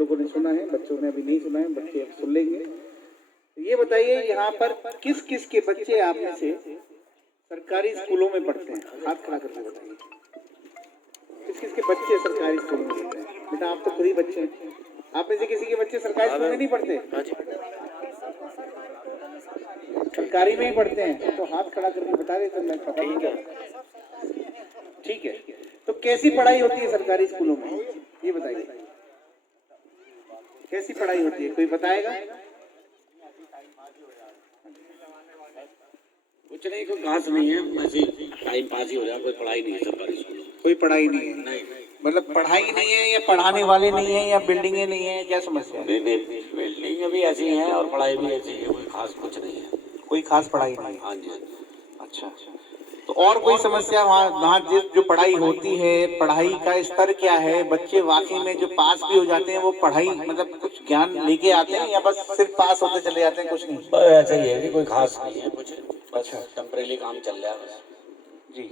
लोगों ने सुना है, बच्चों ने अभी नहीं सुना है, बच्चे अब सुन लेंगे। तो ये बताइए यहाँ पर किस किस के बच्चे आप में से सरकारी स्कूलों में पढ़ते हैं? हाथ खड़ा करके बताइए, किस किस के बच्चे सरकारी स्कूलों में पढ़ते हैं? बेटा आप तो खुद ही बच्चे हैं, आप में से किसी के बच्चे सरकारी स्कूल में नहीं पढ़ते? सरकारी में ही पढ़ते हैं, तो हाथ खड़ा करके बता देते मैं पता नहीं। ठीक है, तो कैसी पढ़ाई होती है सरकारी स्कूलों में, ये बताइए, कैसी पढ़ाई होती है, कोई बताएगा? कुछ नहीं, कोई खास नहीं है, वैसे टाइम पास ही हो रहा है, कोई पढ़ाई नहीं है सरकारी स्कूल। कोई पढ़ाई नहीं है? नहीं, मतलब पढ़ाई नहीं है या पढ़ाने वाले नहीं है या बिल्डिंगें नहीं है, क्या समस्या है? बिल्डिंग भी ऐसी हैं और पढ़ाई भी ऐसी है, कोई खास कुछ नहीं है। कोई खास पढ़ाई नहीं? हाँ जी। अच्छा, तो और कोई समस्या वहाँ जो पढ़ाई होती है, पढ़ाई का स्तर क्या है? बच्चे वाकई में जो पास भी हो जाते हैं वो पढ़ाई मतलब कुछ ज्ञान लेके आते हैं या बस सिर्फ पास होते चले जाते हैं, कुछ नहीं? ऐसा ही है कि कोई खास नहीं है कुछ, बस टेम्परेरी काम चल रहा है बस। जी,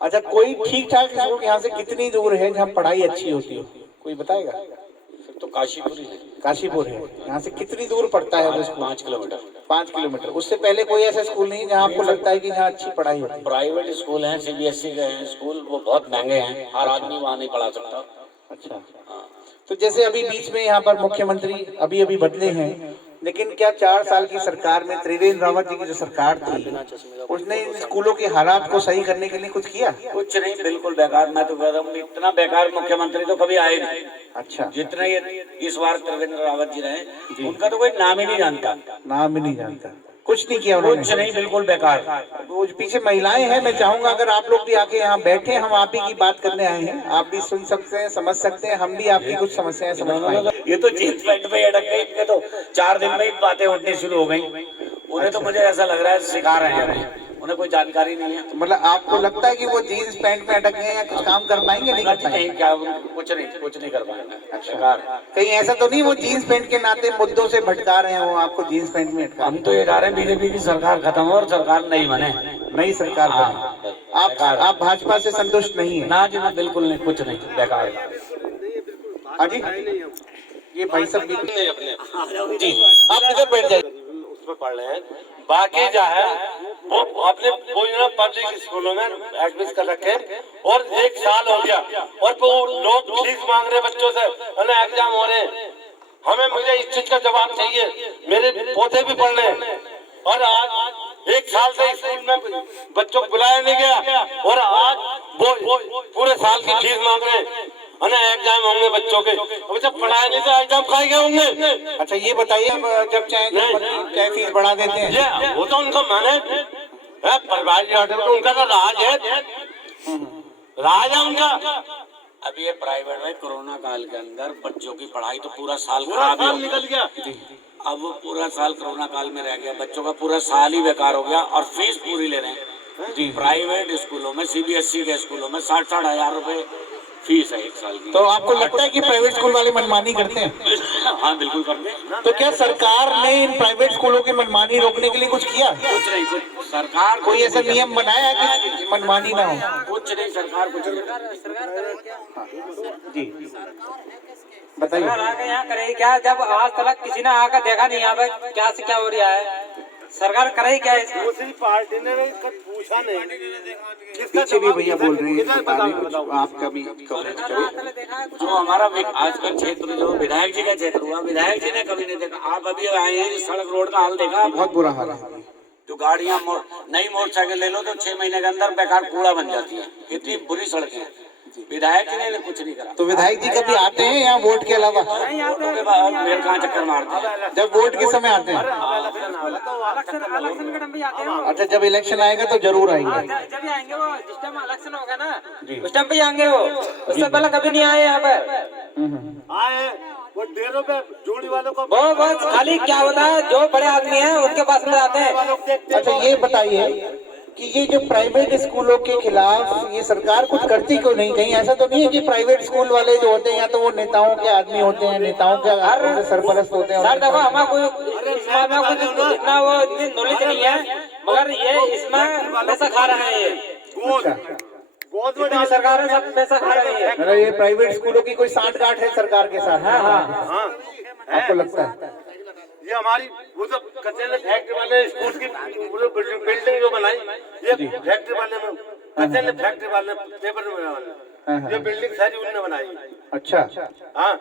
अच्छा, कोई ठीक ठाक स्कूल यहाँ से कितनी दूर है जहाँ पढ़ाई अच्छी होती है, कोई बताएगा? फिर तो काशीपुर ही है। काशीपुर है, यहाँ से कितनी दूर पड़ता है? 5 किलोमीटर। 5 किलोमीटर। उससे पहले कोई ऐसा स्कूल नहीं जहाँ आपको लगता है कि जहाँ अच्छी पढ़ाई होती है? प्राइवेट स्कूल हैं, CBSE के हैं स्कूल, वो बहुत महंगे हैं, हर आदमी वहाँ नहीं पढ़ा सकता। अच्छा, हाँ। तो जैसे अभी बीच में यहाँ पर मुख्यमंत्री अभी बदले हैं, लेकिन क्या 4 साल की सरकार में त्रिवेंद्र रावत जी की जो सरकार थी उसने इन स्कूलों के हालात को सही करने के लिए कुछ किया? कुछ नहीं, बिल्कुल बेकार। मैं तो कह रहा हूँ इतना बेकार मुख्यमंत्री तो कभी आए नहीं। अच्छा, जितने ये इस बार त्रिवेंद्र रावत जी रहे, उनका तो कोई नाम ही नहीं जानता। नाम ही नहीं जानता, कुछ नहीं किया उन्होंने? कुछ नहीं, बिल्कुल बेकार। वो पीछे महिलाएं हैं, मैं चाहूंगा अगर आप लोग भी आके यहाँ बैठे, हम आप ही की बात करने आए हैं, आप भी सुन सकते हैं, समझ सकते हैं, हम भी आपकी कुछ समस्याएं समझ पाएंगे। ये तो जीन्स पैंट में अटक गई, इनके तो 4 दिन में ही बातें उठनी शुरू हो गई। उन्हें तो मुझे ऐसा लग रहा है सिखा रहे हैं, उन्हें कोई जानकारी नहीं है। तो मतलब आपको लगता है कि वो जीन्स पैंट में अटक गए या कुछ काम कर पाएंगे? नहीं कर पाएंगे? क्या कुछ नहीं कर पाएंगे। अच्छा, कहीं ऐसा तो नहीं वो जीन्स पैंट के नाते मुद्दों से भटका रहे हैं, वो आपको जीन्स पैंट में अटका? हम तो ये चाह रहे हैं बीजेपी की सरकार खत्म हो और सरकार नहीं बने, नई सरकार बने। आप भाजपा से संतुष्ट नहीं है? ना जी, ना, बिल्कुल नहीं, कुछ नहीं, बेकार। अजी ये भाई सब भी अपने जी, आप किधर बैठ जाइए, उसमें पढ़ रहे हैं। बाकी जो है वो अपने पब्लिक स्कूलों में एडमिशन कर रखे और 1 साल हो गया और वो लोग फीस मांग रहे बच्चों से, एग्जाम हो रहे हैं। मुझे इस चीज का जवाब चाहिए, मेरे पोते भी पढ़ रहे हैं और आज 1 साल से स्कूल में बच्चों को बुलाया नहीं गया और आज वो पूरे साल की फीस मांग रहे हैं। एग्जाम होंगे बच्चों के, जब पढ़ाए नहीं तो एग्जाम खाए गए होंगे। अच्छा, ये बताइए, जब चाहे फीस बढ़ा देते हैं? ये वो तो उनका मन है, परिवार उनका तो राज है, राज है उनका। अब ये प्राइवेट में कोरोना काल के अंदर बच्चों की पढ़ाई तो पूरा साल खराब निकल गया। अब वो पूरा साल कोरोना काल में रह गया, बच्चों का पूरा साल ही बेकार हो गया और फीस पूरी ले रहे हैं जी। प्राइवेट स्कूलों में, CBSE के स्कूलों में 60-60 हजार रुपए फीस है 1 साल की। तो आपको लगता है कि प्राइवेट स्कूल वाले मनमानी करते हैं? हाँ, बिल्कुल करते हैं। तो क्या सरकार ने इन प्राइवेट स्कूलों की मनमानी रोकने के लिए कुछ किया? कुछ नहीं, कुछ सरकार कोई ऐसा नियम बनाया कि मनमानी ना हो? कुछ नहीं, सरकार कुछ नहीं। जी बताइए, आके यहाँ करेगी क्या? जब आज तक किसी ने आकर देखा नहीं यहाँ पे क्या से क्या हो रहा है, सरकार करेगी क्या? दूसरी पार्टी ने पूछा नहीं। पीछे भी भैया बोल रहे हैं, आपका भी कवरेज करें। जो हमारा आज का क्षेत्र, जो विधायक जी का क्षेत्र हुआ, विधायक जी ने कभी नहीं देखा। आप अभी आए हैं, सड़क रोड का हाल देखा? बहुत बुरा हाल है। जो गाड़ियां नई मोटरसाइकिल ले लो तो 6 महीने के अंदर बेकार कूड़ा बन जाती है, इतनी बुरी सड़कें हैं। विधायक जी ने कुछ नहीं करा। तो विधायक जी कभी आते हैं यहाँ वोट के अलावा? वोटों के बाद मेरे कहाँ चक्कर मारते हैं, जब वोट के समय आते हैं। अच्छा, जब इलेक्शन आएगा तो जरूर आएंगे। जब आएंगे वो, जिस टाइम इलेक्शन होगा ना उस टाइम पे आएंगे वो, उससे पहले कभी नहीं आए यहाँ पर। आए वो डेरों पे जोड़ी वालों को वो बस खाली क्या होता है, जो बड़े आदमी हैं उनके पास में जाते हैं। अच्छा, ये बताइए कि ये जो प्राइवेट स्कूलों के खिलाफ ये सरकार कुछ करती क्यों नहीं? कहीं ऐसा तो नहीं है कि प्राइवेट स्कूल वाले जो होते हैं या तो वो नेताओं के आदमी होते हैं, नेताओं के सरपरस्त होते हैं? सर देखो, हमें कोई इसमें कुछ इतना वो इतनी नॉलेज नहीं है, मगर ये इसमें पैसा खा रहे हैं ये। जितनी सरकार है सब पैसा खा रही है। मतलब ये प्राइवेट स्कूलों की कोई सांठ-गांठ है सरकार के साथ? हाँ आपको लगता है? ये हमारी वो सब कचरे फैक्ट्री वाले स्कूल की बिल्डिंग जो बनाई, ये फैक्ट्री वाले में कचरे फैक्ट्री वाले पेपर वाले ये बिल्डिंग सारी उन्होंने बनाई। अच्छा, हाँ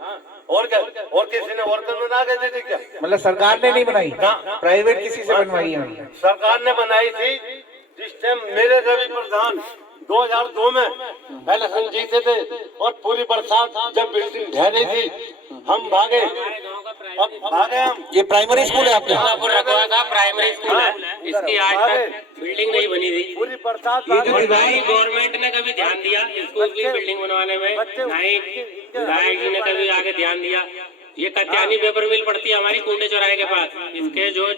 और क्या, और किसी ने और बना के दे दी क्या? मतलब सरकार ने नहीं बनाई, प्राइवेट किसी से बनवाई है उन्होंने? सरकार ने बनाई थी जिस टाइम मेरे रवि प्रधान 2002 में इलेक्शन जीते थे, और पूरी बरसात जब बिल्डिंग ढह रही थी हम भागे, अब भागे हम। ये प्राइमरी स्कूल है आपके? रखवा का प्राइमरी स्कूल है, इसकी आज तक बिल्डिंग नहीं बनी थी। पूरी बरसात गवर्नमेंट ने कभी ध्यान दिया स्कूल की बिल्डिंग बनवाने में? नहीं, विधायक जी ने कभी आगे ध्यान दिया। ये कत्यानी पेपर मिल पड़ती है हमारी कुंडे चौराहे के पास, इसके जो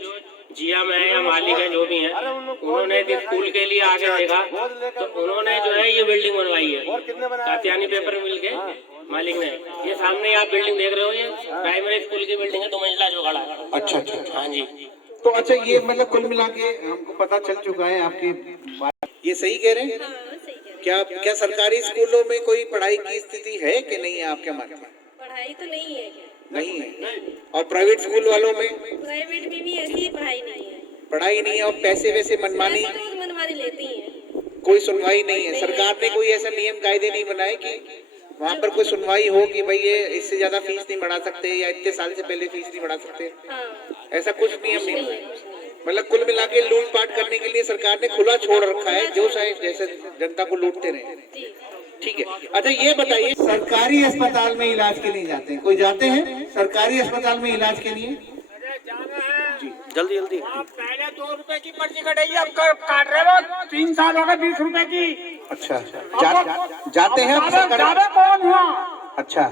जीएम है या मालिक है जो भी है, उन्होंने स्कूल के लिए आगे देखा तो उन्होंने जो है ये बिल्डिंग बनवाई है कत्यानी पेपर मिल के मालिक ने। ये सामने आप बिल्डिंग देख रहे हो, ये प्राइमरी स्कूल की बिल्डिंग है, 2 मंजिला जो खड़ा है। अच्छा अच्छा, हाँ जी। तो अच्छा ये मतलब कुल मिला के हमको पता चल चुका है आपकी बात, ये सही कह रहे हैं? क्या सरकारी स्कूलों में कोई पढ़ाई की स्थिति है कि नहीं है आपके मानते हैं? पढ़ाई तो नहीं है। नहीं है। और प्राइवेट स्कूल वालों में? प्राइवेट में भी ऐसी पढ़ाई नहीं है। पढ़ाई नहीं है, और पैसे वैसे मनमानी, पैसे तो मनमानी लेती हैं। कोई सुनवाई नहीं है। सरकार ने कोई ऐसा नियम कायदे नहीं बनाए कि वहाँ पर कोई सुनवाई हो कि भाई ये इससे ज्यादा फीस नहीं बढ़ा सकते या इतने साल से पहले फीस नहीं बढ़ा सकते? हाँ। ऐसा कुछ नियम नहीं है। मतलब कुल मिला के लूटपाट करने के लिए सरकार ने खुला छोड़ रखा है, जो चाहे जैसे जनता को लूटते रहे। ठीक है। अच्छा ये बताइए, सरकारी अस्पताल में इलाज के लिए जाते हैं, कोई जाते हैं सरकारी अस्पताल में इलाज के लिए? जल्दी जल्दी। पहले 2 रुपए की पर्ची कटेगी, अब काट रहे हो 3 साल हो गए 20 रुपए की। अच्छा, जाते हैं आप सरकारी? ज्यादा कौन हुआ? अच्छा,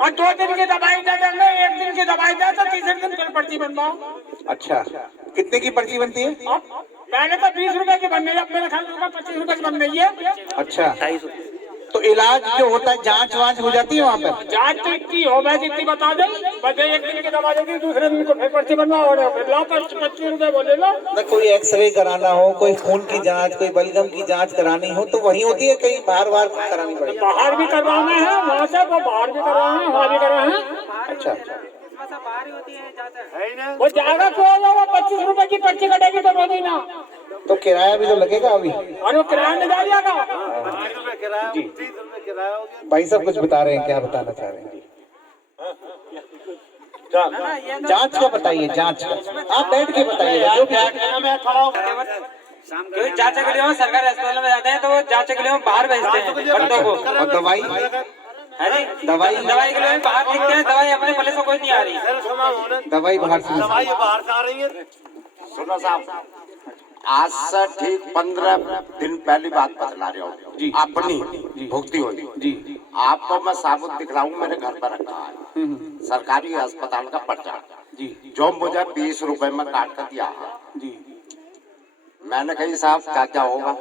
और 2 दिन की दवाई दे देंगे, 1 दिन की दवाई दे तो तीसरे दिन फिर पर्ची बनवाओ। अच्छा, कितने की पर्ची बनती है? पहले तो 20 रुपए की बन रही है, अब मेरे ख्याल में 25 रुपए की बन रही है। अच्छा, तो इलाज जो होता है, जांच वांच हो जाती है वहाँ पर? जांच तो इतनी हो गई जितनी बता दे, बचे 1 दिन की दवा देगी, दूसरे दिन को फिर पर्ची बनवाओ, फिर लो 25 रुपए बोले लो। ना कोई एक्सरे कराना हो, कोई खून की जांच, कोई बलगम की जांच करानी हो तो वहीं होती है, कहीं बाहर बाहर करानी पड़ेगी? बाहर भी करवाना है, वहाँ से वो बाहर भी करवाना है, वहाँ भी करवाना है। अच्छा, बाहर ही होती है। वो जाएगा क्यों होगा, वो 25 रुपए की पर्ची कटेगी तो बोली ना। तो किराया भी तो लगेगा अभी? और वो किराया नहीं जा जाएगा। जी, भाई साहब कुछ बता रहे हैं, क्या बताना चाह रहे हैं? जांच का बताइए, जांच का आप बैठ के बताइए। जो भी जांच के लिए सरकारी अस्पताल में जाते हैं तो वो जांच के लिए बाहर भेजते हैं बंदों को। और दवाई? दवाई के लिए बाहर लिखते हैं, दवाई अपने पहले से कोई नहीं आ रही। दवाई बाहर से? दवाई बाहर से आ रही है। सुनो साहब, आज से ठीक 15 दिन पहली बात बतला रहा हूँ जी, अपनी भुगती हुई जी। आपको मैं साबुत दिख रहा हूँ, मेरे घर पर रखा है सरकारी अस्पताल का पर्चा जी, जो मुझे 20 रुपए में काट कर दिया जी। मैंने कही साहब क्या क्या होगा?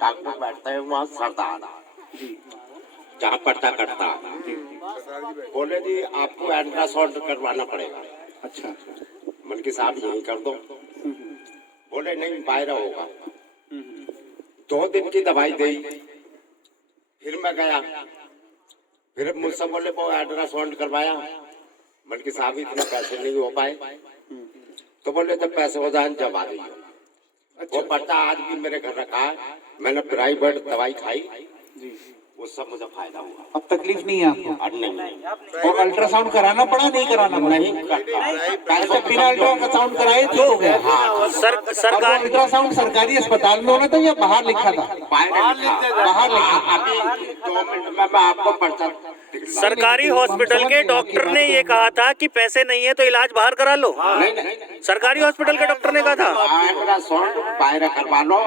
डॉक्टर बैठते हैं वहाँ सरदार जी, जहाँ पर्चा कटता बोले जी आपको अल्ट्रासाउंड करवाना पड़ेगा। अच्छा, मन के साहब यही कर दो। बोले नहीं बाहर होगा। 2 दिन की दवाई दी, फिर मैं गया, फिर मुझसे बोले वो अल्ट्रासाउंड करवाया। मन के साहब इतने पैसे नहीं हो पाए, तो बोले जब पैसे हो जाए जब आ जाइए। वो पर्चा आज भी मेरे घर रखा है, मैंने प्राइवेट दवाई खाई, उससे मुझे फायदा हुआ। अब तकलीफ नहीं है आपको? नहीं। और अल्ट्रासाउंड कराना पड़ा? नहीं कराना पड़ा? नहीं करता। बिना अल्ट्रासाउंड कराए ठीक हो गया? सरकार अल्ट्रासाउंड सरकारी अस्पताल में होना था या बाहर लिखा था? बाहर लिखा। अभी 2 मिनट में मैं आपको पर्चा सरकारी हॉस्पिटल के डॉक्टर ने ये कहा था कि पैसे नहीं है तो इलाज बाहर करा लो। नहीं, सरकारी हॉस्पिटल के डॉक्टर ने कहा था अल्ट्रासाउंड बाहर करवा लो,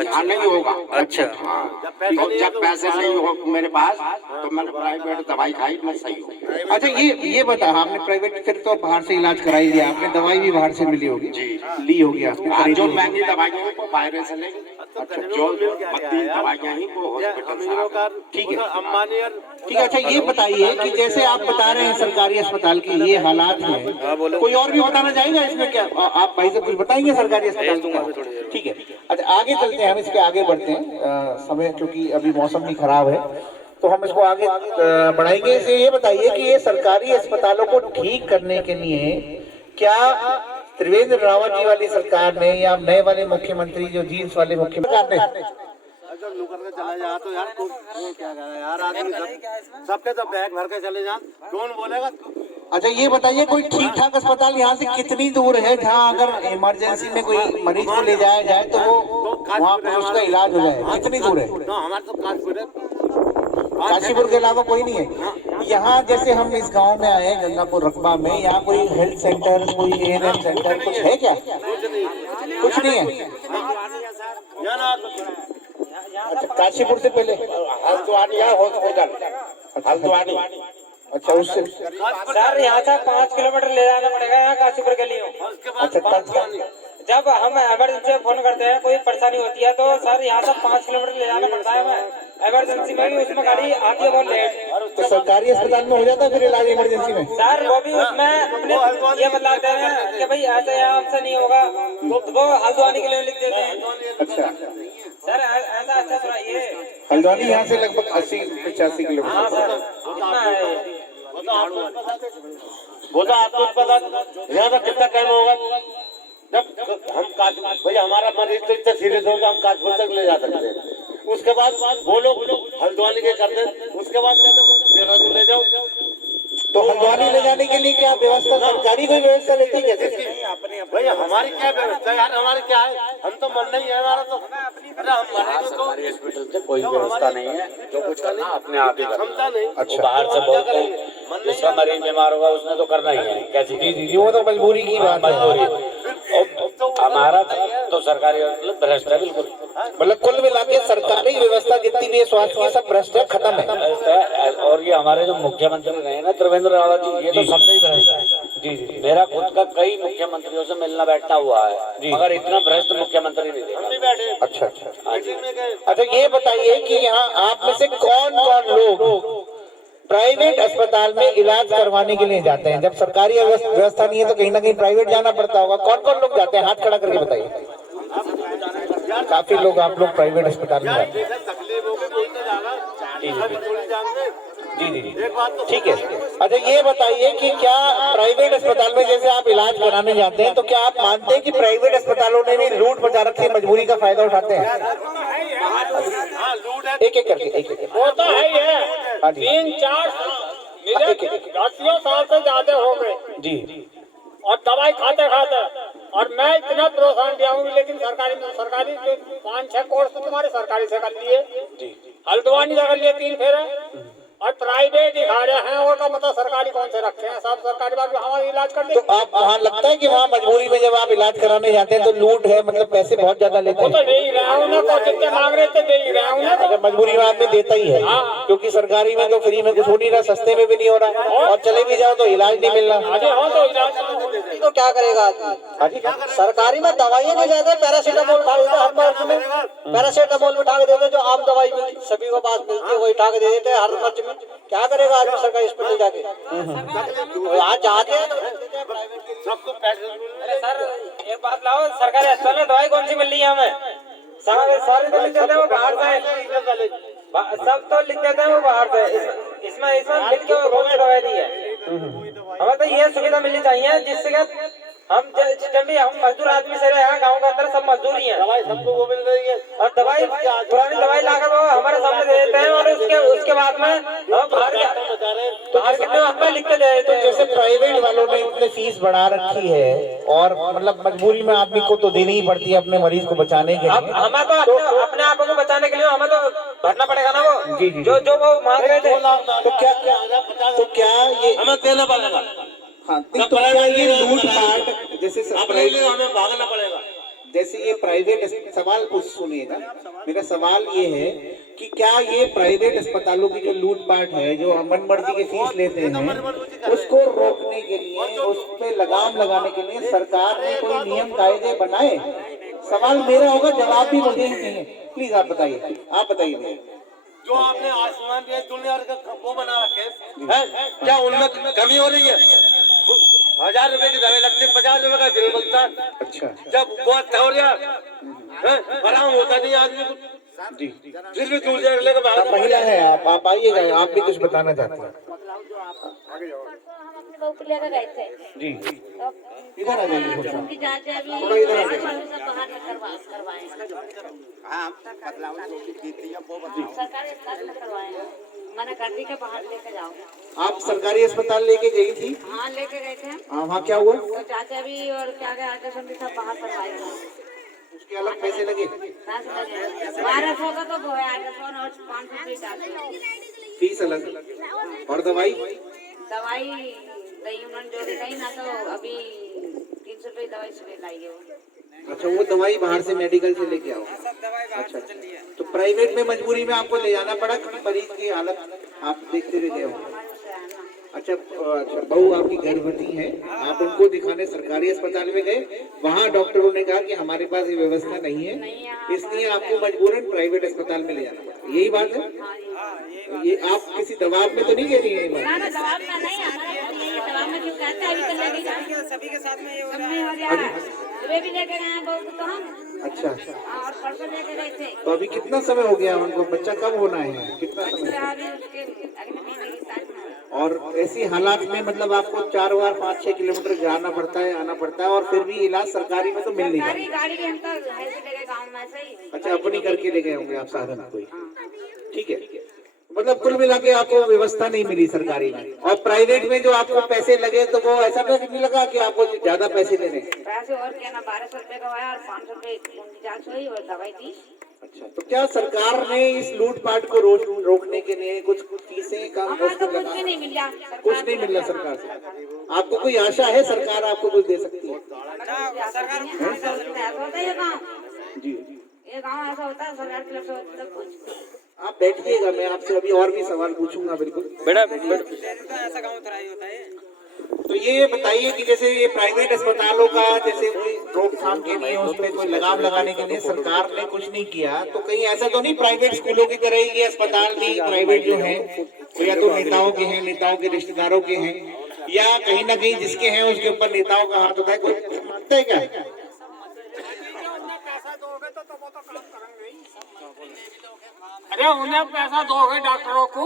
यहाँ नहीं होगा। अच्छा, तो जब पैसे नहीं हो मेरे पास तो मैंने प्राइवेट दवाई खाई, मैं सही हूँ। अच्छा ये बता, आपने प्राइवेट फिर तो बाहर से इलाज कराई दिया आपने, दवाई भी बाहर से मिली होगी जी, ली होगी आपने? जो महंगी दवाई है वो बाहर से लेंगे। अच्छा, जो 32 दवाइयाँ ही वो हॉस्पिटल से आ गई। ठीक है। अंबानी ठीक है। अच्छा ये बताइए कि जैसे आप बता रहे हैं सरकारी अस्पताल की ये हालात है, कोई और भी बताना चाहेगा इसमें क्या? आप भाई से कुछ बताएंगे सरकारी अस्पताल का? ठीक है। अच्छा आगे चलते हैं, हम इसके आगे बढ़ते हैं, समय क्योंकि अभी मौसम भी खराब है तो हम इसको आगे बढ़ाएंगे। इसे ये बताइए कि ये सरकारी अस्पतालों को ठीक करने के लिए क्या त्रिवेंद्र रावत जी वाली सरकार ने या नए वाले मुख्यमंत्री जो जीन्स वाले मुख्यमंत्री ने चला जा तो यार क्या यार, आदमी सबके तो बैग भर के चले जान, कौन बोलेगा? अच्छा ये बताइए कोई ठीक ठाक अस्पताल यहाँ से कितनी दूर है जहाँ अगर इमरजेंसी में कोई मरीज को ले जाया जाए तो वो वहाँ पर उसका इलाज हो जाए? कितनी दूर है? हमारे तो कानपुर है, काशीपुर के अलावा कोई नहीं है यहाँ? जैसे हम इस गांव में आए गंगापुर रकबा में, यहाँ कोई हेल्थ सेंटर, कोई ANM सेंटर कुछ है क्या? कुछ नहीं है। अच्छा काशीपुर से पहले हल्द्वानी हॉस्पिटल, हल्द्वानी। अच्छा उससे सर यहाँ से 5 किलोमीटर ले जाना पड़ेगा यहाँ काशीपुर के लिए। अच्छा जब हम इमरजेंसी में फोन करते हैं कोई परेशानी होती है तो सर यहाँ से 5 किलोमीटर ले जाना पड़ता है हमें। इमरजेंसी में भी उसमें गाड़ी आती है बहुत लेट। तो सरकारी अस्पताल में हो जाता है फिर इलाज इमरजेंसी में? सर वो भी उसमें अपने ये बताते हैं कि भाई ऐसे यहाँ हमसे नहीं होगा तो वो हल्द्वानी के लिए लिख देते हैं। अच्छा सर ऐसा अच्छा सुनाइए। हल्द्वानी यहाँ से लगभग 80-85 किलोमीटर। हाँ सर इतना है। वो तो आपको पता यहाँ तक कितना टाइम होगा जब हम भाई हमारा मरीज तो इतना सीरियस होगा हम कानपुर तक ले जा सकते हैं, उसके बाद वो लोग हल्द्वानी के करते हैं, उसके बाद देहरादून ले जाओ। तो हल्द्वानी ले जाने के लिए क्या व्यवस्था, सरकारी कोई व्यवस्था लेती है कैसे? भाई हमारी क्या व्यवस्था यार, हमारी क्या है, हम तो मरना ही है हमारा तो। अरे हम मरेंगे तो सरकारी हॉस्पिटल से कोई व्यवस्था नहीं है, जो कुछ करना अपने आप ही करना। क्षमता नहीं। अच्छा बाहर से बोलते हैं जिसका मरीज बीमार होगा उसने तो करना ही है, कैसी जी वो तो मजबूरी की बात है। मजबूरी। हमारा तो सरकारी हॉस्पिटल भ्रष्ट है बिल्कुल, मतलब कुल मिला के सरकारी व्यवस्था जितनी भी है स्वास्थ्य की सब भ्रष्ट है, खत्म है। और ये हमारे जो मुख्यमंत्री रहे ना त्रिवेंद्र रावत जी, ये तो सब ही भ्रष्ट है। जी मेरा खुद का कई मुख्यमंत्रियों से मिलना बैठना हुआ है मगर इतना भ्रष्ट मुख्यमंत्री नहीं देखा। अच्छा अच्छा ये बताइए कि यहाँ आप में से कौन कौन लोग प्राइवेट अस्पताल में इलाज करवाने के लिए जाते हैं? जब सरकारी व्यवस्था नहीं है तो कहीं ना कहीं प्राइवेट जाना पड़ता होगा। कौन कौन लोग जाते हैं? हाथ खड़ा करके बताइए। काफी लोग आप लोग प्राइवेट अस्पताल में जाते हैं। जी ठीक है। अच्छा ये बताइए कि क्या प्राइवेट अस्पताल में जैसे आप इलाज कराने जाते हैं तो क्या आप मानते हैं कि प्राइवेट अस्पतालों ने भी लूट मचा रखी है, मजबूरी का फायदा उठाते हैं? एक एक करके वो तो है ही है। 3-4 80 साल से ज्यादा हो गए जी और दवाई खाते खाते और मैं इतना परेशान गया हूँ, लेकिन सरकारी जो 5-6 कोर्स तो तुम्हारे सरकारी से कर लिए, हल्द्वानी से कर लिए 3 फेरे और प्राइवेट दिखा रहे हैं और का मतलब सरकारी कौन से रखे हैं, सब सरकारी बात हमारा इलाज कर तो आप वहाँ लगता है कि वहाँ मजबूरी में जब आप इलाज कराने जाते हैं तो लूट है, मतलब पैसे बहुत ज्यादा लेते हैं? तो दे ही रहा हूँ ना, तो जितने मांग रहे थे दे ही रहा हूँ ना। अगर मजबूरी में आदमी देता ही है क्योंकि सरकारी में तो फ्री में कुछ हो नहीं रहा, सस्ते में भी नहीं हो रहा और चले भी जाओ तो इलाज नहीं मिल रहा। तो इलाज तो क्या करेगा आदमी? सरकारी में दवाइयाँ नहीं लेते, पैरासीटामोल उठा देते हर मर्ज में, पैरासीटामोल उठा के देते जो आम दवाई मिलती सभी को पास मिलती है वही उठा के दे देते हर मर्ज में। क्या करेगा आदमी सरकारी हॉस्पिटल जाके? आज जाते हैं सबको पैसे। अरे सर एक बात लाओ, सरकारी अस्पताल में दवाई कौन सी मिल रही है हमें? सारे तो लिख देते हैं वो बाहर से, सब तो लिख देते हैं वो बाहर से। इसमें लिख के कौन सी दवाई दी है? हमें तो ये सुविधा मिलनी चाहिए जिससे कि हम हम मजदूर आदमी से रहे हैं, गाँव के अंदर सब मजदूर ही हैं। दवाई सबको वो मिल रही है और दवाई पुरानी दवाई लाकर वो हमारे सामने दे देते हैं और उसके बाद में हम बाहर हमें लिख के दे देते हैं। जैसे प्राइवेट वालों ने इतने फीस बढ़ा रखी है और मतलब मजबूरी में आदमी को तो देनी ही पड़ती है अपने मरीज को बचाने के लिए। हमें तो अपने आप को बचाने के लिए हमें तो भरना पड़ेगा ना वो जो वो मांग रहे थे। तो क्या ये हमें देना पड़ेगा। हाँ तो क्या ये लूट पाट जैसे हमें भागना पड़ेगा। जैसे ये प्राइवेट सवाल कुछ सुनिएगा, मेरा सवाल ये है कि क्या ये प्राइवेट अस्पतालों की जो लूटपाट है, जो मन मर्जी की फीस लेते हैं, उसको रोकने के लिए, उस पे लगाम लगाने के लिए सरकार ने कोई नियम कायदे बनाए? सवाल मेरा होगा, जवाब भी मुझे ही चाहिए। प्लीज आप बताइए, आप बताइए भैया। जो आपने आसमान दिया दुनिया का वो बना रखे हैं, क्या उनमें कमी हो रही है? 1000 रुपए की दवाई लगती है, 50 रुपए का बिल बनता है। अच्छा जब बहुत हो गया आराम होता नहीं आदमी को, जी, फिर भी दूर जाकर लेकर आप महिला है, आप आइएगा, आप भी कुछ बताना चाहते हैं? हम अपने बहू को लेकर गए थे जी, तो इधर आ जाइए थोड़ा सा। उनकी जांच अभी थोड़ा इधर आ जाइए। सब बाहर में करवाए सरकारी अस्पताल में करवाए हैं। मैंने कर दी के बाहर लेके जाओ। आप सरकारी अस्पताल लेके गई थी? हाँ लेके गए थे हम। हाँ, वहाँ क्या हुआ? तो चाचा भी और क्या क्या अल्ट्रासाउंड भी सब बाहर करवाए थे। उसके अलग पैसे लगे? 1200 का तो वो है अल्ट्रासाउंड और 500 की जांच। फीस अलग। और दवाई? दवाई दही उन्होंने जो भी कही ना, तो अभी 300 रुपये दवाई सुबह लाई है वो। अच्छा, वो दवाई बाहर से मेडिकल से लेके आओ। अच्छा, तो प्राइवेट में मजबूरी में आपको ले जाना पड़ा क्योंकि मरीज की हालत आप देखते रह गए हो। अच्छा अच्छा, बहू आपकी गर्भवती है, आप उनको दिखाने सरकारी अस्पताल में गए, वहाँ डॉक्टरों ने कहा कि हमारे पास ये व्यवस्था नहीं है, इसलिए आपको मजबूरन प्राइवेट अस्पताल में ले जाना पड़ा। यही बात है? ये आप किसी दबाव में तो नहीं कह रही है ये बात? ना दबाव में नहीं, हमारे दबाव में क्यों कहते हैं? अभी तो लेके जाए सभी के साथ में ये हो रहा है। सुबह भी लेके गए हैं बहू को तो हम। अच्छा, और परसों लेके गए थे। तो अभी कितना समय हो गया उनको? बच्चा कब होना है? कितना समय? अभी उसके अगले महीने की तारीख में। और ऐसी हालात में मतलब आपको 4 बार 5-6 किलोमीटर जाना पड़ता है, आना पड़ता है, और फिर भी इलाज सरकारी में तो मिल नहीं सरकारी पाता। गाड़ी भी हम तो ऐसे ले गए गाँव में से ही। अच्छा, अपनी करके ले गए होंगे आप साधन कोई? ठीक है, मतलब कुल मिला के आपको व्यवस्था नहीं मिली सरकारी में। और प्राइवेट में जो आपको पैसे लगे तो वो ऐसा तो नहीं लगा कि आपको ज्यादा पैसे देने? पैसे और क्या ना, 1200 रुपये का हुआ और 500 रुपये उनकी जांच हुई और दवाई दी। अच्छा, तो क्या सरकार ने इस लूटपाट को रोकने के लिए कुछ चीजें काम हमारा तो लगा? कुछ भी नहीं मिला। कुछ नहीं मिल रहा सरकार से। आपको कोई आशा है सरकार आपको कुछ दे सकती है? सरकार ऐसा होता है ये गाँव, जी, ये गाँव ऐसा होता है सरकार की तरफ से होता है कुछ। आप बैठिएगा, मैं आपसे अभी और भी सवाल पूछूंगा। बिल्कुल ऐसा गाँव तो होता है। तो ये बताइए कि जैसे ये प्राइवेट अस्पतालों का जैसे कोई रोकथाम के लिए उसमें कोई लगाम लगाने के लिए सरकार ने कुछ नहीं किया, तो कहीं ऐसा तो नहीं प्राइवेट स्कूलों की तरह ही ये अस्पताल भी प्राइवेट जो है वो या तो नेताओं के हैं, नेताओं के रिश्तेदारों के हैं, या कहीं ना कहीं जिसके हैं उसके ऊपर नेताओं का हाथ होता है? कोई मानता है क्या? अरे उन्हें पैसा दोगे डॉक्टरों को,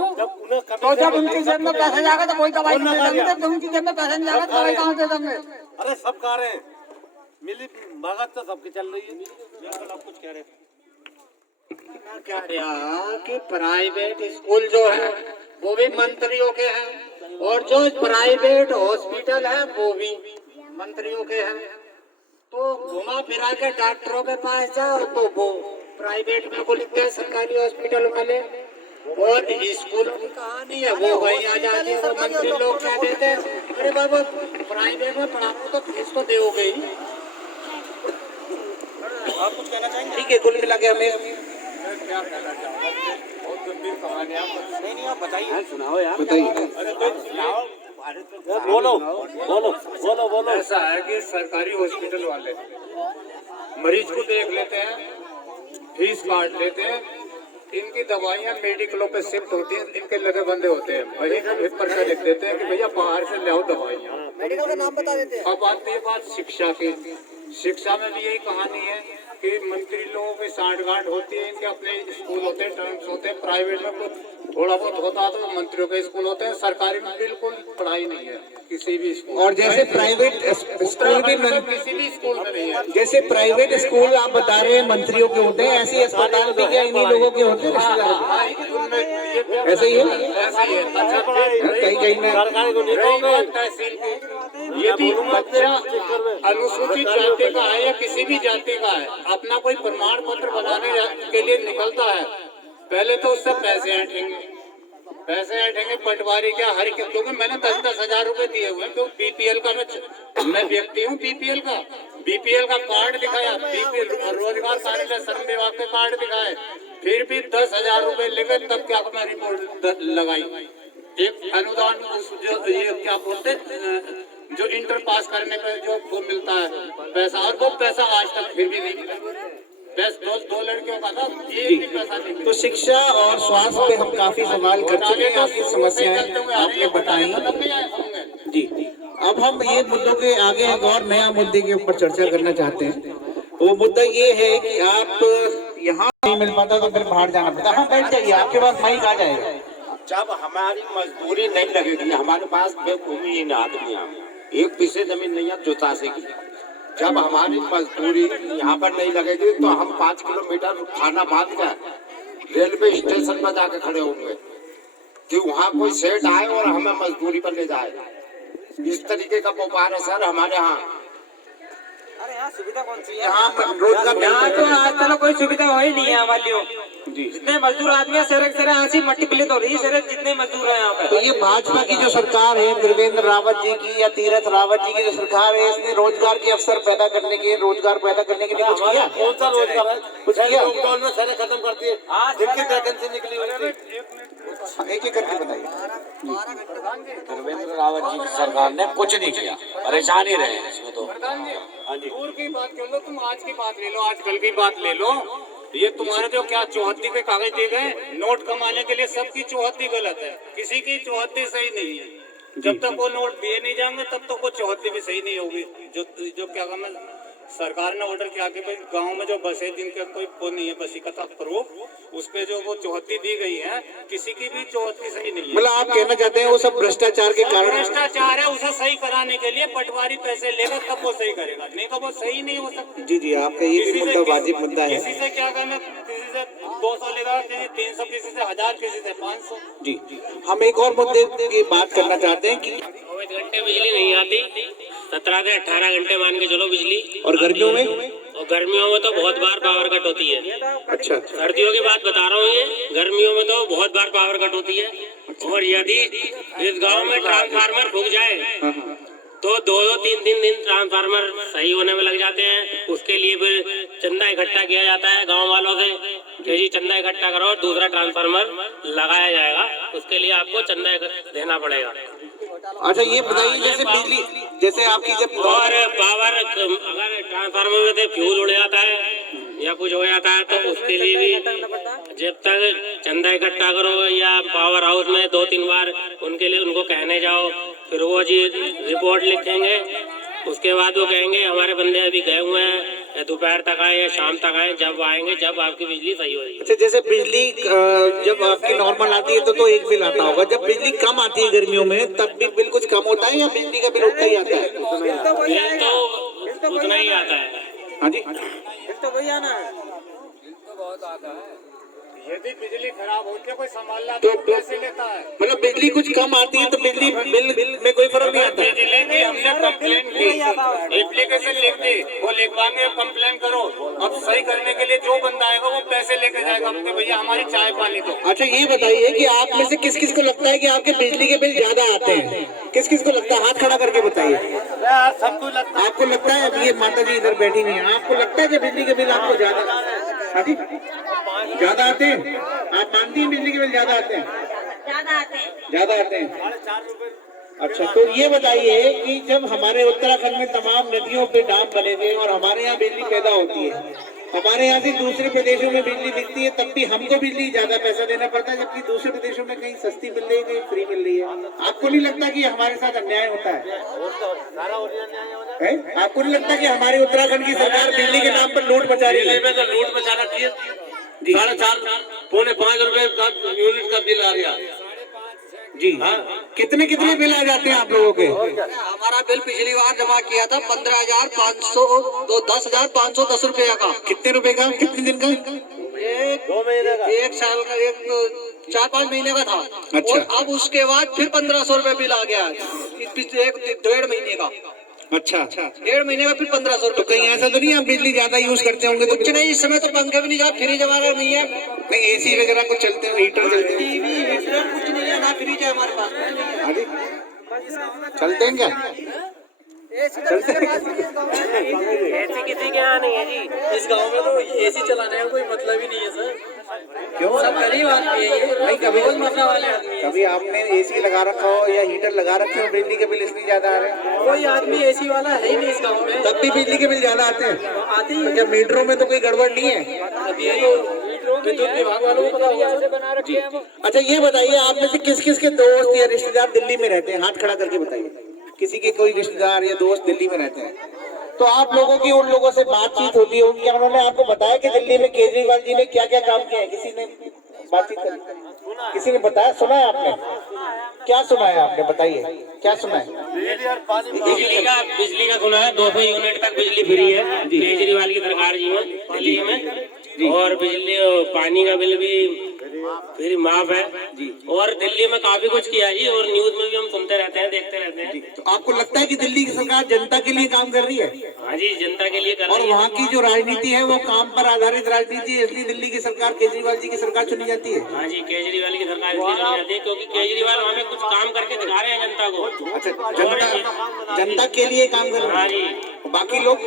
तो जब उनकी जेब में पैसा जाएगा तो कोई दवाई नहीं देंगे। जब उनकी जेब में पैसा नहीं जाएगा तो दवाई कहाँ से देंगे? अरे सब खा रहे हैं, मिली भगत तो सबकी चल रही है। आप कुछ कह रहे क्या कि प्राइवेट स्कूल जो है वो भी मंत्रियों के हैं और जो प्राइवेट हॉस्पिटल है वो भी मंत्रियों के हैं। तो घुमा फिरा के डॉक्टरों के पास जाओ तो वो प्राइवेट में को लिखते हैं सरकारी हॉस्पिटल वाले, और स्कूलों की कहानी है वो वही आ जाती है। वो मंत्री लोग क्या देते हैं, अरे बाबा प्राइवेट में पढ़ाओ तो फीस तो दोगे ही। आप कुछ कहना चाहेंगे? ठीक है, कुल मिला के हमें नहीं आप बताइए, सुनाओ यार। बताइए। बोलो बोलो बोलो बोलो। ऐसा है कि सरकारी हॉस्पिटल वाले मरीज को देख लेते हैं, फीस काट लेते हैं, इनकी दवाइयाँ मेडिकलों पे शिफ्ट होती हैं, इनके लगे बंदे होते हैं, वही फिर पर्चा लिख देते हैं कि भैया बाहर से ले आओ दवाइयाँ। मेडिकल का नाम बता देते हैं। अब आती है बात शिक्षा की। शिक्षा में भी यही कहानी है कि मंत्री लोगों की सांठगांठ होती है, इनके अपने स्कूल होते हैं, टर्म्स होते हैं, प्राइवेट में थोड़ा बहुत होता तो मंत्रियों के स्कूल होते हैं, सरकारी में बिल्कुल पढ़ाई नहीं है किसी भी स्कूल। और जैसे प्राइवेट स्कूल भी किसी भी स्कूल में नहीं है। जैसे प्राइवेट स्कूल आप बता रहे हैं मंत्रियों के होते हैं, ऐसे अस्पताल भी क्या इन्हीं लोगों के होते हैं, रिश्तेदारों के? ऐसे ही है? ऐसा ही है। अच्छा, कहीं कहीं में रही बात तहसील की, यदि बच्चा अनुसूचित जाति का है या किसी भी जाति का है, अपना कोई प्रमाण पत्र बनाने के लिए निकलता है, पहले तो उससे पैसे ऐंठेंगे पटवारी क्या हर क्योंकि मैंने 10-10 हजार रुपए दिए हुए, तो बीपीएल का मैं व्यक्ति हूँ, बीपीएल का कार्ड दिखाया, बीपीएल रोजगार कार्य श्रम विभाग के कार्ड दिखाए, फिर भी 10,000 रुपए लेकर तब क्या मैं रिपोर्ट लगाई। एक अनुदान ये क्या बोलते जो इंटर पास करने पर जो वो मिलता है पैसा, और वो पैसा आज तक फिर भी नहीं मिला। बस दो लड़कियों का था, एक भी पैसा नहीं मिला। तो शिक्षा और स्वास्थ्य पे हम काफी सवाल कर चुके हैं, आपकी समस्याएं आपने बताई जी। अब हम ये मुद्दों के आगे एक और नया मुद्दे के ऊपर चर्चा करना चाहते हैं। वो मुद्दा ये है कि आप यहाँ नहीं मिल पाता तो फिर बाहर जाना पड़ता। हाँ बैठ जाइए, आपके पास माइक आ जाएगा। जब हमारी मजदूरी नहीं लगेगी, हमारे पास बेभूमिहीन आदमी हैं, एक पीछे जमीन नहीं है जोता से की। जब हमारी मजदूरी यहाँ पर नहीं लगेगी तो हम 5 किलोमीटर खाना बांध कर रेलवे स्टेशन पर जाकर खड़े होंगे कि वहाँ कोई सेठ आए और हमें मजदूरी पर ले जाए। इस तरीके का व्यापार है सर हमारे यहाँ। अरे यहाँ सुविधा कौन सी है? यहाँ रोजगार यहाँ तो आज तक कोई सुविधा हो ही नहीं है वालियों। जितने मजदूर आदमी सरे ऐसी मट्टी प्लेट हो रही है, सरे जितने मजदूर है यहाँ पे। तो ये भाजपा की जो सरकार है, त्रिवेंद्र रावत जी की या तीरथ रावत जी की जो सरकार है, इसने रोजगार के अवसर पैदा करने के लिए कुछ किया? कौन सा रोजगार है? कुछ किया? लॉकडाउन में सारे खत्म कर दिए, जिनकी वैकेंसी निकली हुई थी। एक एक करके बताइए। धर्मेंद्र रावत जी की सरकार ने कुछ नहीं किया, परेशान ही रहे इसमें तो। हाँ जी, दूर की बात कर लो, तुम आज की बात ले लो, आजकल की बात ले लो। ये तुम्हारे जो क्या चौहद्दी के कागज दिए गए नोट कमाने के लिए, सबकी चौहद्दी गलत है, किसी की चौहद्दी सही नहीं है। जब तक वो नोट दिए नहीं जाएंगे तब तक वो चौहद्दी भी सही नहीं होगी। जो क्या काम है, सरकार ने ऑर्डर किया कि भाई गांव में जो बसे जिनका कोई वो नहीं है बसीकता प्रूफ, उस पे जो वो चौहद्दी दी गई है, किसी की भी चौहद्दी सही नहीं है। मतलब आप कहना चाहते हैं वो सब भ्रष्टाचार के कारण? भ्रष्टाचार है, उसे सही कराने के लिए पटवारी पैसे लेगा तब वो सही करेगा, नहीं तो वो सही नहीं हो सकता। जी जी, आपका ये भी मुद्दा वाजिब मुद्दा है। किसी से क्या करना, किसी से 200 लेगा, किसी 300, किसी से 1000, किसी से 500। जी, हम एक और मुद्दे की बात करना चाहते हैं कि 24 घंटे बिजली नहीं आती, 17 से 18 घंटे मान के चलो बिजली। और गर्मियों में? और गर्मियों में तो बहुत बार पावर कट होती है। अच्छा, सर्दियों की बात बता रहा हूँ, ये गर्मियों में तो बहुत बार पावर कट होती है। और यदि इस गांव में ट्रांसफार्मर फूक जाए तो 2-3 दिन ट्रांसफार्मर सही होने में लग जाते हैं। उसके लिए फिर चंदा इकट्ठा किया जाता है गांव वालों से कि जी चंदा इकट्ठा करो और दूसरा ट्रांसफार्मर लगाया जाएगा, उसके लिए आपको चंदा देना पड़ेगा। अच्छा ये बताइए, जैसे बिजली, जैसे आपकी जब और पावर अगर ट्रांसफार्मर में से फ्यूज उड़ जाता है या कुछ हो जाता है तो उसके लिए भी जब तक चंदा इकट्ठा करो या पावर हाउस में 2-3 बार उनके लिए उनको कहने जाओ, फिर वो जी रिपोर्ट लिखेंगे, उसके बाद वो कहेंगे हमारे बंदे अभी गए हुए हैं, दोपहर तक आए या शाम तक आए, जब आएंगे जब आपकी बिजली सही होगी। अच्छा, जैसे बिजली जब आपकी नॉर्मल आती है तो एक बिल आता होगा, जब बिजली कम आती है गर्मियों में तब भी बिल कुछ कम होता है या बिजली का बिल उतना ही आता है? बिल तो उतना ही आता है। हाँ जी, तो वही आना है। यदि बिजली खराब होती है कोई संभालना तो पैसे लेता है। मतलब बिजली कुछ कम आती है तो बिजली बिल में कोई फर्क नहीं आता है? बिजली की हमने कंप्लेंट की, एप्लीकेशन लिख दी, वो लिखवाएंगे कंप्लेंट करो, अब सही करने के लिए जो बंदा आएगा वो पैसे लेके जाएगा अपने, भैया हमारी चाय पानी दो। अच्छा ये बताइए कि आप में से किस किस को लगता है कि आपके बिजली के बिल ज्यादा आते हैं? किस किस को लगता है? हाथ खड़ा करके बताइए। सबको लगता है। आपको लगता है? अब ये माता जी इधर बैठी हुई है, आपको लगता है कि बिजली के बिल आपको ज्यादा आते हैं? आप मानती हैं बिजली के बिल ज्यादा आते हैं? ज्यादा आते हैं। अच्छा, तो ये बताइए कि जब हमारे उत्तराखंड में तमाम नदियों पे डैम बने हुए और हमारे यहाँ बिजली पैदा होती है, हमारे यहाँ से दूसरे प्रदेशों में बिजली बिकती है, तब भी हमको बिजली ज्यादा पैसा देना पड़ता है, जबकि दूसरे प्रदेशों में कहीं सस्ती मिल रही है, कहीं फ्री मिल रही है। आपको नहीं लगता कि हमारे साथ अन्याय होता है? आपको नहीं लगता कि हमारे उत्तराखंड की सरकार बिजली के नाम पर लूट मचा रही है? लूट मचाना चाहिए। 4.5-5 रुपए का यूनिट का बिल आ रहा जी। कितने बिल आ जाते हैं आप लोगों के? हमारा बिल पिछली बार जमा किया था 15,500 तो 10,510 रुपया का। कितने रुपए का? कितने दिन का? 2 महीने का, 1 साल का, 4-5 महीने का था। अच्छा। और अब उसके बाद फिर 1,500 रुपए बिल आ गया, 1.5 महीने का। अच्छा, 1.5 महीने का फिर 1,500 रुपए। तो कहीं ऐसा तो नहीं आप बिजली ज्यादा यूज करते होंगे? तो कुछ नहीं, इस समय तो पंखे भी नहीं जा, फ्रिज हमारा नहीं है, नहीं एसी वगैरह कुछ चलते हो, हीटर चलते हैं? टीवी हीटर कुछ नहीं है, ना फ्रिज है हमारे पास, कुछ नहीं है। चलते हैं क्या? ऐसी किसी के यहाँ नहीं है जी, इस गांव में तो एसी चलाने का कोई मतलब ही नहीं है सर। क्यों? सब गरीब आदमी है ये, नहीं, कभी मरने वाले आदमी है। कभी आपने एसी लगा रखा हो या हीटर लगा रखे हो, बिजली के बिल इसलिए ज्यादा आ रहे हैं? कोई आदमी एसी वाला है ही नहीं इस गाँव में। तब भी बिजली के बिल ज्यादा आते हैं? आते ही तो क्या मीटरों में तो कोई गड़बड़ नहीं है? अब ये तो विद्युत विभाग वालों को पता होगा। जी। अच्छा, ये बताइए, आप में से किस किस के दोस्त या रिश्तेदार दिल्ली में रहते हैं? हाथ खड़ा करके बताइए, किसी के कोई रिश्तेदार या दोस्त दिल्ली में रहते हैं? तो आप लोगों की उन लोगों से बातचीत होती है, क्या उन्होंने आपको बताया कि दिल्ली में केजरीवाल जी ने क्या क्या काम किया है? किसी ने बातचीत करी? किसी ने बताया? सुना है आपने? क्या सुना है आपने? बताइए, क्या सुना है? बिजली का सुना है, 200 यूनिट तक बिजली फ्री है केजरीवाल की सरकार जी में दिल्ली में। और बिजली पानी का बिल भी फिर माफ है जी। और दिल्ली में काफी कुछ किया जी, और न्यूज में भी हम सुनते रहते हैं, देखते रहते हैं। तो आपको लगता है कि दिल्ली की सरकार जनता के लिए काम कर रही है? हाँ जी, जनता के लिए कर और रही है। वहाँ की जो राजनीति है वो काम पर आधारित राजनीति है, इसलिए दिल्ली की सरकार केजरीवाल जी की सरकार चुनी जाती है। हाँ जी, केजरीवाल की सरकार इसलिए चुनी जाती है क्योंकि केजरीवाल वहाँ पे कुछ काम करके दिखा रहे हैं जनता को। अच्छा, जनता के लिए काम कर रहे हैं। हाँ जी, बाकी लोग,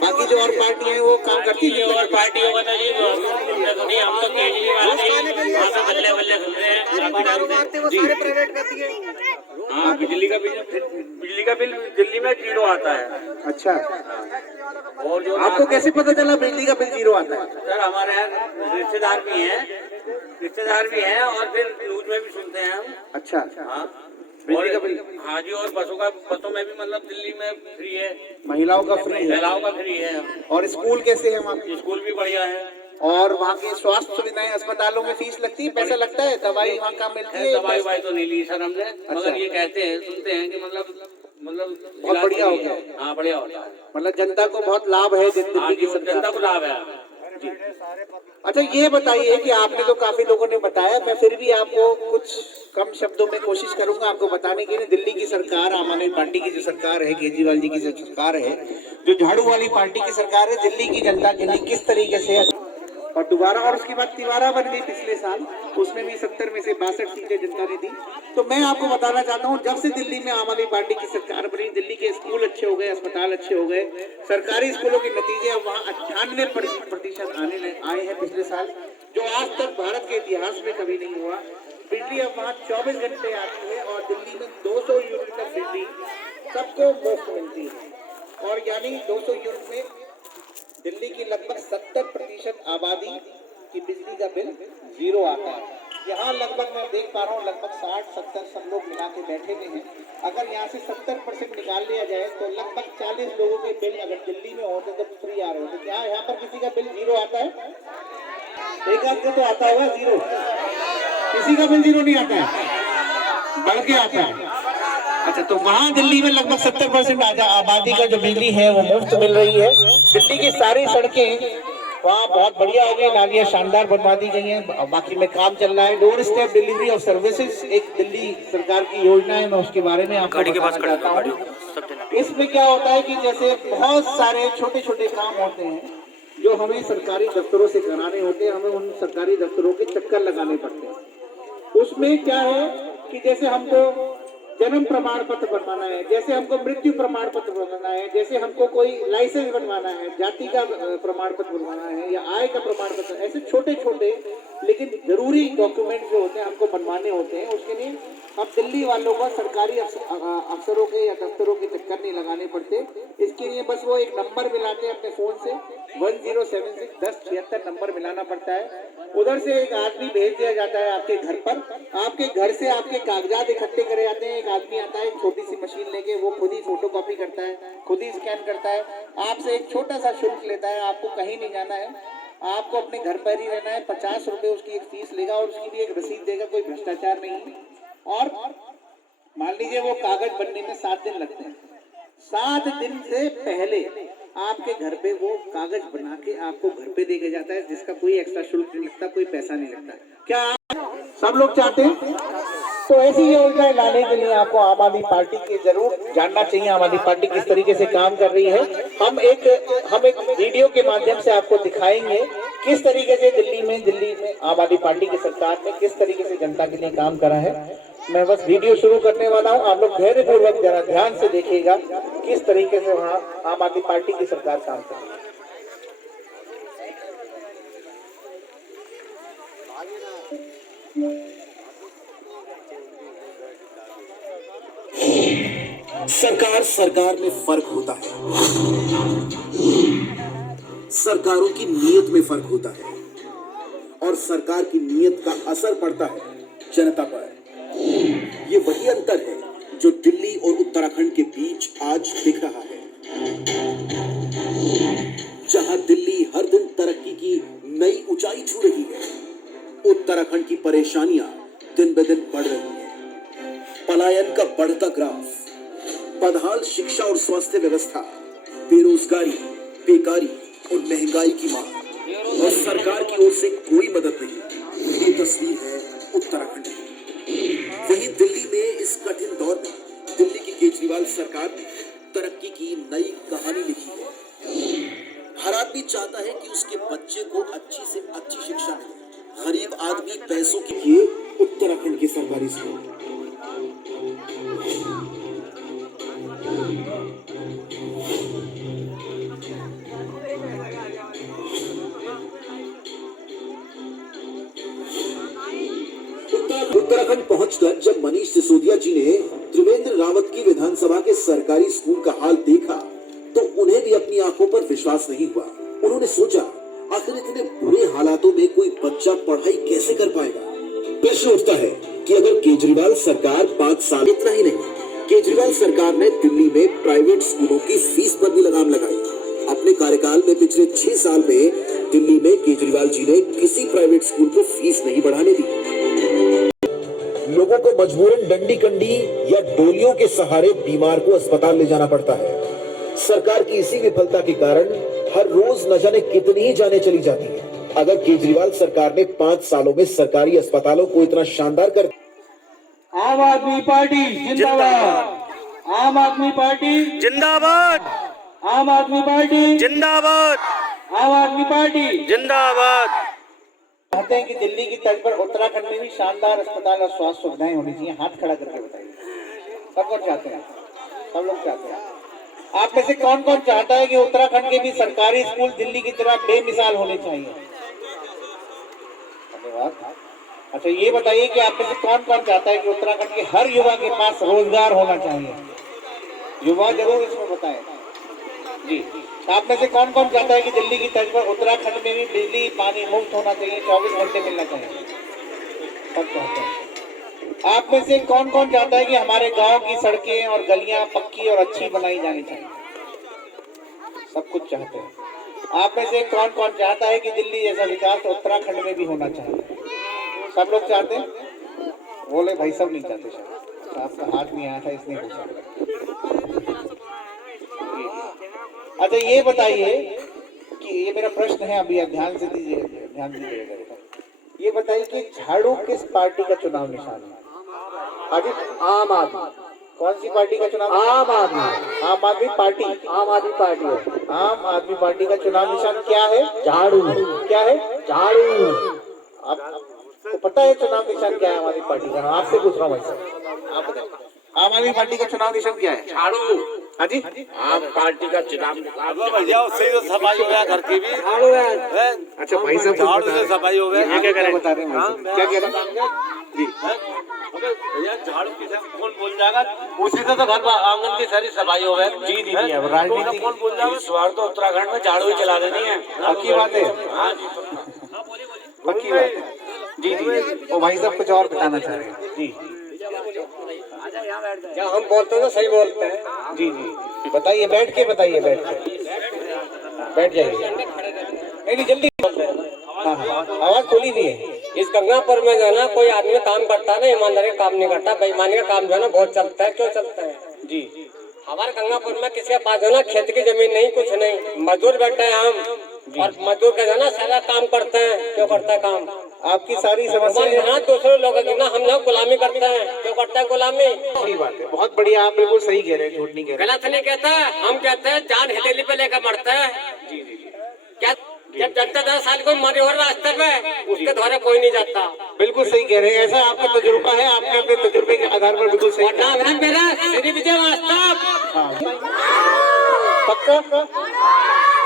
बाकी जो और पार्टी है वो काम करती है। और पार्टियों का तो जी हमने सुनी, हम तो केजरीवाल के वहाँ से बल्ले बल्ले सुन रहे हैं काफी टाइम से। सारे प्राइवेट कर दिए। हाँ, बिजली का बिल दिल्ली में 0 आता है। अच्छा, और जो आपको कैसे पता चला बिजली का बिल 0 आता है? सर, हमारे यहाँ रिश्तेदार भी हैं और फिर न्यूज में भी सुनते हैं हम। अच्छा, हाँ, बिजली का बिल। हाँ जी, और बसों में भी मतलब दिल्ली में फ्री है, महिलाओं का फ्री है, महिलाओं का फ्री है। और स्कूल कैसे है वहाँ? स्कूल भी बढ़िया है। और वहाँ की स्वास्थ्य सुविधाएं, अस्पतालों में फीस लगती है, पैसा लगता है? दवाई वहाँ काम मिलती है? दवाई तो नहीं ली सर हमने, मगर अच्छा। ये कहते हैं, सुनते हैं कि मतलब बहुत बढ़िया हो गया। हाँ, बढ़िया होता है। मतलब जनता को बहुत लाभ है हाँ दिल्ली जी, की सरकार। जनता को लाभ है। अच्छा, ये बताइए कि आपने तो काफी लोगों ने बताया, मैं फिर भी आपको कुछ कम शब्दों में कोशिश करूंगा आपको बताने की। दिल्ली की सरकार, आम आदमी पार्टी की जो सरकार है, केजरीवाल जी की जो सरकार है, जो झाड़ू वाली पार्टी की सरकार है, दिल्ली की जनता के लिए किस तरीके से, और दोबारा, और उसके बाद तिवारा बन गई पिछले साल, उसमें भी 70 में से 62 सीटें जनता ने दी। तो मैं आपको बताना चाहता हूँ, जब से दिल्ली में आम आदमी पार्टी की सरकार बनी, दिल्ली के स्कूल अच्छे हो गए, अस्पताल अच्छे हो गए, सरकारी स्कूलों के नतीजे अब वहाँ 98% आए हैं पिछले साल, जो आज तक भारत के इतिहास में कभी नहीं हुआ। बिजली अब वहाँ 24 घंटे आती है, और दिल्ली में 200 यूनिट तक बिजली सबको मुफ्त मिलती है। और यानी 200 यूनिट में दिल्ली की लगभग 70% आबादी की बिजली का बिल 0 आता है। यहाँ लगभग मैं देख पा रहा हूँ, लगभग 60-70 सब लोग मिला के बैठे हुए हैं। अगर यहाँ से 70% निकाल लिया जाए तो लगभग 40 लोगों के बिल अगर दिल्ली में होते तो फ्री आ रहे होते। क्या यहाँ पर किसी का बिल 0 आता है? एक आध का तो आता होगा 0, किसी का बिल 0 नहीं आता है, बढ़ के आता है। अच्छा, तो वहाँ दिल्ली में लगभग 70% आबादी का जो बिजली है वो मुफ्त मिल रही है। दिल्ली की सारी सड़कें वहाँ बहुत बढ़िया हो गई, नालियाँ शानदार बनवा दी गई हैं, बाकी में काम चल रहा है। Door step delivery of services एक दिल्ली सरकार की योजना है, मैं उसके बारे में आपको बताना चाहता हूँ। इसमें क्या होता है कि जैसे बहुत सारे छोटे छोटे काम होते हैं जो हमें सरकारी दफ्तरों से कराने होते हैं, हमें उन सरकारी दफ्तरों के चक्कर लगाने पड़ते हैं। उसमें क्या है कि जैसे हमको जन्म प्रमाण पत्र बनवाना है, जैसे हमको मृत्यु प्रमाण पत्र बनवाना है, जैसे हमको कोई लाइसेंस बनवाना है, जाति का प्रमाण पत्र बनवाना है, या आय का प्रमाण पत्र, ऐसे छोटे छोटे लेकिन जरूरी डॉक्यूमेंट जो होते हैं हमको बनवाने होते हैं। उसके लिए अब दिल्ली वालों को सरकारी अफसरों के या दफ्तरों के चक्कर नहीं लगाने पड़ते। इसके लिए बस वो एक नंबर मिलाते हैं अपने फोन से, 1076 नंबर मिलाना पड़ता है। उधर से एक आदमी भेज दिया जाता है आपके घर पर, आपके घर से आपके कागजात इकट्ठे करे जाते हैं। एक आदमी आता है छोटी सी मशीन लेके, वो खुद ही फोटोकॉपी करता है, खुद ही स्कैन करता है, आपसे एक छोटा सा शुल्क लेता है। आपको कहीं नहीं जाना है, आपको अपने घर पर ही रहना है। 50 रुपए उसकी एक फीस लेगा और उसकी भी एक रसीद देगा, कोई भ्रष्टाचार नहीं है। और मान लीजिए वो कागज बनने में 7 दिन लगते हैं, 7 दिन से पहले आपके घर पे वो कागज बना के आपको घर पे दे के जाता है, जिसका कोई एक्स्ट्रा शुल्क नहीं लगता, कोई पैसा नहीं लगता। क्या सब लोग चाहते हैं? तो ऐसी योजनाएं लाने के लिए आपको आम आदमी पार्टी के जरूर जानना चाहिए आम आदमी पार्टी किस तरीके से काम कर रही है। हम एक वीडियो के माध्यम से आपको दिखाएंगे किस तरीके से दिल्ली में आम आदमी पार्टी की सरकार ने किस तरीके से जनता के लिए काम करा है। मैं बस वीडियो शुरू करने वाला हूं, आप लोग धैर्यपूर्वक जरा ध्यान से देखिएगा किस तरीके से वहाँ आम आदमी पार्टी की सरकार काम कर रही है। सरकार में फर्क होता है, सरकारों की नीयत में फर्क होता है और सरकार की नीयत का असर पड़ता है जनता पर। ये वही अंतर है जो दिल्ली और उत्तराखंड के बीच आज दिख रहा है। जहां दिल्ली हर दिन तरक्की की नई ऊंचाई छू रही है, उत्तराखंड की परेशानियां दिन ब दिन बढ़ रही हैं। पलायन का बढ़ता ग्राफ, बदहाल शिक्षा और स्वास्थ्य व्यवस्था, बेरोजगारी, बेकारी और महंगाई की मार और सरकार की ओर से कोई मदद नहीं। ये तस्वीर है उत्तराखंड की। वहीं दिल्ली में इस कठिन दौर में दिल्ली की केजरीवाल सरकार ने तरक्की की नई कहानी लिखी है। हर आदमी चाहता है कि उसके बच्चे को अच्छी से अच्छी शिक्षा मिले। गरीब आदमी पैसों के लिए उत्तराखंड के सरकारी स्कूल। उत्तराखंड पहुंचकर जब मनीष सिसोदिया जी ने त्रिवेंद्र रावत की विधानसभा के सरकारी स्कूल का हाल देखा तो उन्हें भी अपनी आंखों पर विश्वास नहीं हुआ। उन्होंने सोचा, आखिर इतने बुरे हालातों में कोई बच्चा पढ़ाई कैसे कर पाएगा। प्रश्न उठता है कि अगर केजरीवाल सरकार 5 साल, इतना ही नहीं, केजरीवाल सरकार ने दिल्ली में प्राइवेट स्कूलों की फीस पर भी लगाम लगाई। अपने कार्यकाल में पिछले 6 साल में दिल्ली में केजरीवाल जी ने किसी प्राइवेट स्कूल को फीस नहीं बढ़ाने दी। लोगों को मजबूरन डंडी कंडी या डोलियों के सहारे बीमार को अस्पताल ले जाना पड़ता है। सरकार की इसी विफलता के कारण हर रोज न जाने कितनी ही जानें चली जाती हैं। अगर केजरीवाल सरकार ने 5 सालों में सरकारी अस्पतालों को इतना शानदार कर, आम आदमी पार्टी जिंदाबाद, आम आदमी पार्टी जिंदाबाद, आम आदमी पार्टी जिंदाबाद, आम आदमी पार्टी जिंदाबाद। चाहते हैं कि दिल्ली की तर्ज पर उत्तराखंड में भी शानदार अस्पताल और स्वास्थ्य सुविधाएं होनी चाहिए। हाथ खड़ा करके बताइए, सब कौन चाहते हैं? सब लोग चाहते हैं। आप में से कौन कौन चाहता है कि उत्तराखंड के भी सरकारी स्कूल दिल्ली की तरह बेमिसाल होने चाहिए? धन्यवाद। अच्छा, ये बताइए कि आप में से कौन कौन चाहता है कि उत्तराखंड के हर युवा के पास रोजगार होना चाहिए? युवा जरूर इसमें बताएं जी। आप में से कौन कौन चाहता है कि दिल्ली की तर्ज पर उत्तराखंड में भी बिजली पानी मुफ्त होना चाहिए, 24 घंटे मिलना चाहिए? सब चाहते हैं। आप में से कौन कौन चाहता है कि हमारे गांव की सड़कें और गलियां पक्की और अच्छी बनाई जानी चाहिए? सब कुछ चाहते हैं। आप में से कौन कौन चाहता है कि दिल्ली जैसा विकास उत्तराखंड में भी होना चाहिए? सब लोग चाहते हैं? बोले भाई सब नहीं चाहते, शायद आपका हाथ नहीं आया था इसलिए हो सकता। अच्छा, ये बताइए कि ये मेरा प्रश्न है, अभी आप ध्यान से दीजिए, ध्यान दीजिएगा। ये बताइए कि झाड़ू किस पार्टी का चुनाव निशान है? आगे आम आदमी। कौन सी पार्टी का चुनाव? आम आदमी। आम आदमी पार्टी, आम आदमी पार्टी है। आम आदमी पार्टी का चुनाव निशान क्या है? झाड़ू। क्या है? झाड़ू। आपको पता है चुनाव निशान क्या है आम आदमी पार्टी का? आपसे पूछ रहा हूँ भाई साहब, आप बताइए आम आदमी पार्टी का चुनाव निशान क्या है? झाड़ू। हाँ जी, आम पार्टी का चुनाव भैया उससे तो सफाई हो गया, घर की भी झाड़ू है। अच्छा भाई साहब झाड़ू से सफाई हो गया। क्या कह बता रहे हैं? क्या कह रहे हैं जी? भैया झाड़ू किसे कौन बोल जाएगा? उसी से तो घर आंगन की सारी सफाई हो गई। जी जी, अब राजनीति कौन बोल जाएगा? इस बार तो उत्तराखंड में झाड़ू ही चला देनी है। पक्की बात है, हाँ जी, पक्की बात है। जी जी, वो भाई साहब कुछ और बताना चाह रहे हैं जी। क्या हम बोलते हैं तो सही बोलते हैं। जी जी, बताइए, बैठ के बताइए, बैठ जाइए। नहीं जल्दी, हाँ हाँ, आवाज खोली हुई है। इस गंगापुर में जो है ना, कोई आदमी काम करता है ना, ईमानदारी काम नहीं करता, बेईमानी का काम जो है ना बहुत चलता है। क्यों चलता है जी? हमारे गंगापुर में किसी के पास जो है ना खेत की जमीन नहीं, कुछ नहीं, मजदूर बैठे हैं हम, और मजदूर का जो है ना सारा काम करते हैं। क्यों करता है काम? आपकी सारी समस्या यहाँ दूसरे लोगों की ना, हम लोग गुलामी करते हैं। क्यों करते हैं गुलामी? सही बात है, बहुत बढ़िया, आप बिल्कुल सही कह रहे हैं, झूठ नहीं कह रहे। गलत नहीं कहता, हम कहते हैं जान हथेली पे लेकर मरते हैं। जी जी जी, क्या जब जनता 10 साल को मरे हो रास्ते पे, उसके द्वारा कोई नहीं जाता। बिल्कुल सही कह रहे हैं, ऐसा आपका तजुर्बा है, आपने अपने तजुर्बे के आधार पर बिल्कुल सही कहा। नाम है मेरा श्री विजय वास्तव। हाँ, पक्का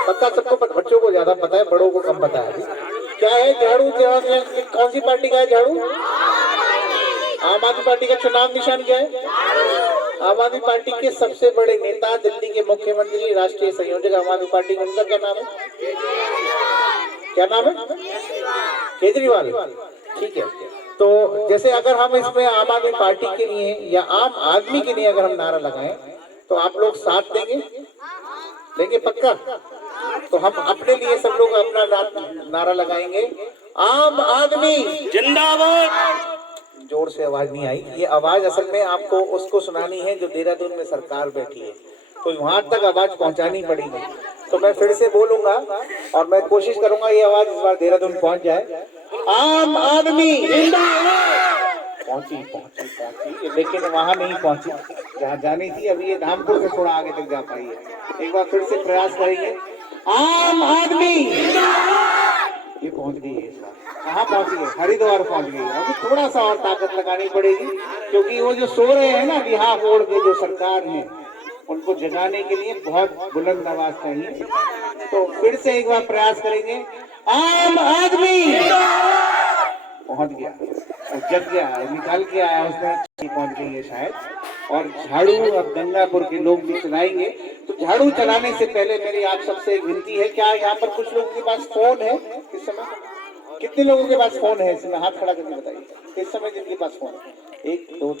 पक्का, सबको बच्चों को ज्यादा पता है, बड़ों को कम पता है। क्या है झाड़ू? कौन सी पार्टी का है झाड़ू? आम आदमी पार्टी का चुनाव निशान क्या है? आम आदमी पार्टी के सबसे बड़े नेता, दिल्ली के मुख्यमंत्री, राष्ट्रीय संयोजक आम आदमी पार्टी, उनका क्या नाम है? क्या नाम है? केजरीवाल। ठीक है, तो जैसे अगर हम इसमें आम आदमी पार्टी के लिए या आम आदमी के लिए अगर हम नारा लगाएं तो आप लोग साथ देंगे? देंगे पक्का? तो हम अपने लिए सब लोग अपना नारा लगाएंगे, आम आदमी जिंदाबाद। जोर से आवाज नहीं आई, ये आवाज असल में आपको उसको सुनानी है जो देहरादून में सरकार बैठी है, तो वहां तक आवाज पहुंचानी पड़ेगी। तो मैं फिर से बोलूंगा और मैं कोशिश करूंगा ये आवाज इस बार देहरादून पहुंच जाए। आम आदमी पहुंची पहुंची पहुंची, लेकिन वहां नहीं पहुंची जहां जानी थी। अभी ये धामपुर से थोड़ा आगे तक जा पाई है। एक बार फिर से प्रयास करेंगे, आम आदमी ये पहुंच गई है। इस बार कहाँ पहुंची है? हरिद्वार पहुंच गई है। अभी थोड़ा सा और ताकत लगानी पड़ेगी, क्योंकि वो जो सो रहे हैं ना बिहार ओढ़ के जो सरकार है, उनको जगाने के लिए बहुत बुलंद आवाज चाहिए। तो फिर से एक बार प्रयास करेंगे, आम आदमी पहुंच गया, वो जग गया, निकाल के आया, उसमें पहुंच गई है शायद। और झाड़ू अब गंगापुर के लोग भी चलाएंगे। तो झाड़ू चलाने से पहले मेरी आप सबसे एक विनती है, क्या यहाँ पर कुछ लोगों के पास फोन है इस समय? कितने लोगों के पास फोन है इसमें? हाथ खड़ा करके बताइए इस समय जिनके पास फोन है। 1 2